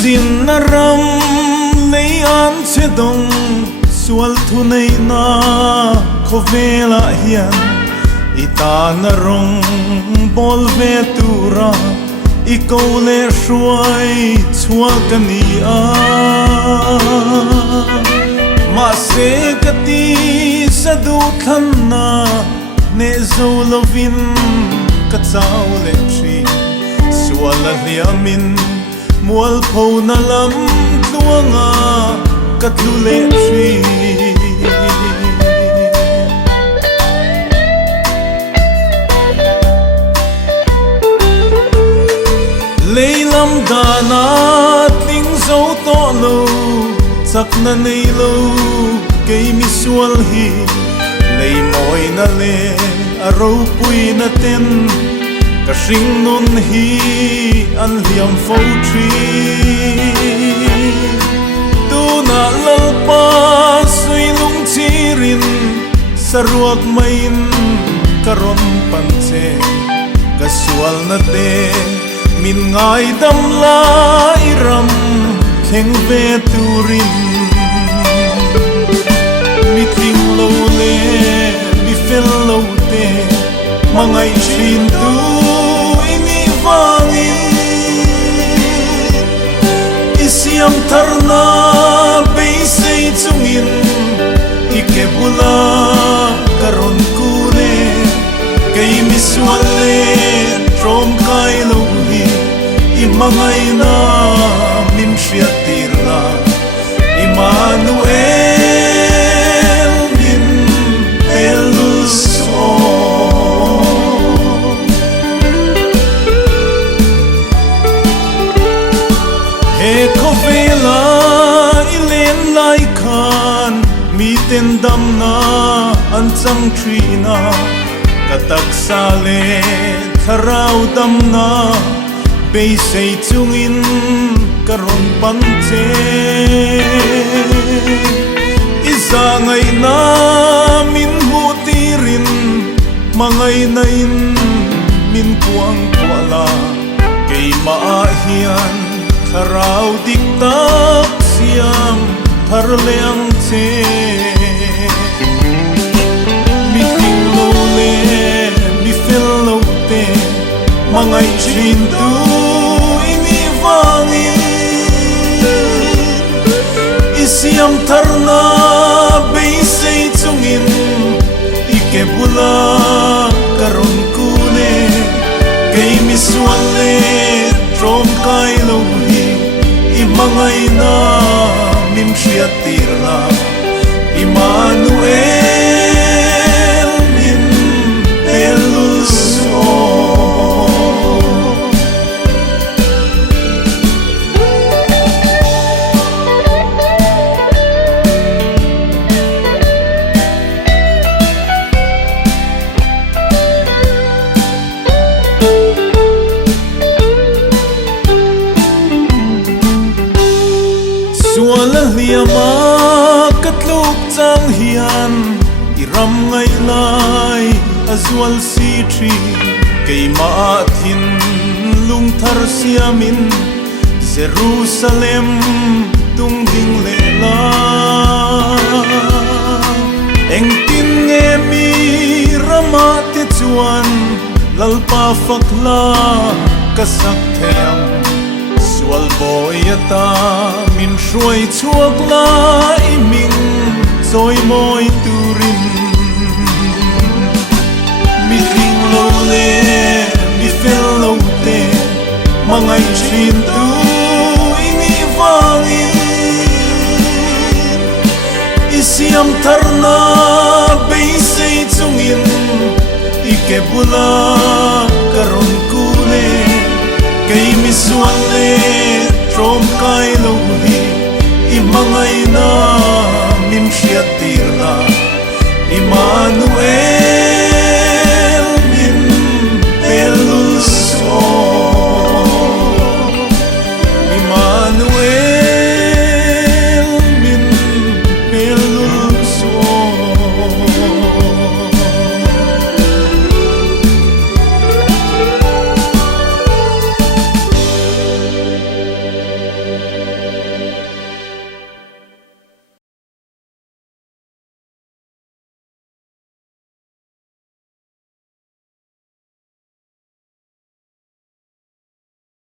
zin na ram nei an che dong sual thu nei na khovela hian ita na rong bol ve tura I ko le shuai chua kani a ma se kati sadu khanna ne zo lovin ka chau le chi suala liamin mual pho na lam tluanga ka tlu le chi leilam dana ting zo to lo sak na nei lo ke mi sual hi lei moi na le aro pui na ten ka sing nun hi an liam fo tri tu na lal pa sui lung chirin saruak main karon panche ka sual na te min ngai dam lai ram theng ve turin mi ting lo le mi fel lo te mangai chin tu ini wangin isiam tharna be sei chungin ikebula karon kune kei mi swale trom kai lo imangai na min shiatirna Emmanuel min eluso he kovela ilen lai khan mi ten dam na an chang trina katak sale tharau dam na Bei sei chungin karon panche Isa ngay na min hutirin Mangay na in min kuang kuala Kay maahian karaw diktak siyam Parleang che Mi tinglo le, mi fello te Mangay chintu Isiam tharna be sei chungin ikebula karon kune kei mi swale trom kai lo hi imangai na min shiatirna Emmanuel min eluso Suala liyama katluk chang hian iram ngai lai azwal si tri kei ma thin lung thar siamin Jerusalem tung ding le la eng tin nge mi rama te chuan lalpa fakla kasak theang Sual boyata min shuai chuak la iming Zoi moi turin Mi ting lo le, mi fel lo te Mangay chin tu ini wangin Isiam tharna be sei chungin Ikebula karon kune Kay mi swale trom kai lo hi imangai na min shiatirna Emmanuel